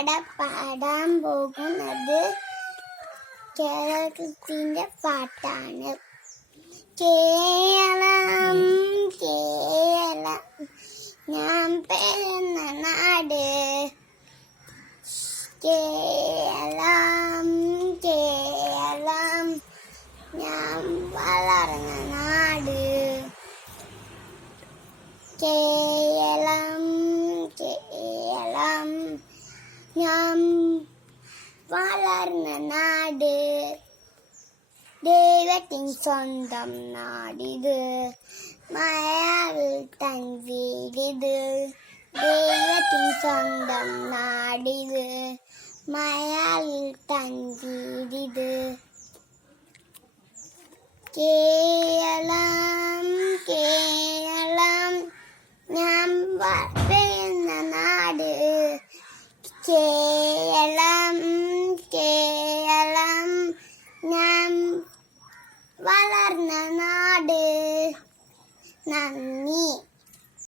ഇവിടെ പാടാൻ പോകുന്നത് കേരളത്തിന്റെ പാട്ടാണ്. കേരളം കേരളം ഞാൻ പിറന്ന നാട്. കേരളം കേരളം ഞാൻ വളർന്ന നാട്. കേരളം കേരളം ഞാൻ വളർന്ന നാട്. ദൈവത്തിൻ സ്വന്തം നാടിത്, മലയാളിൽ തൻ വീടിത്. ദൈവത്തിൻ സ്വന്തം നാടിത്, മലയാളിൽ തൻ വീടിത്. കേരളം കേരളം ഞാൻ പിറന്ന നാട്. കേരളം കേരളം ഞാൻ വളർന്ന നാട്. നന്ദി.